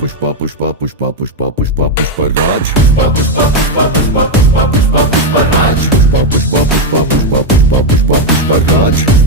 Pushpa Pushpa Pushpa Pushpa Pushpa Pushparaj Pushpa Pushpa Pushpa Pushpa Pushpa Pushpa Pushparaj Pushpa Pushpa Pushpa Pushpa Pushpa Pushpa Pushparaj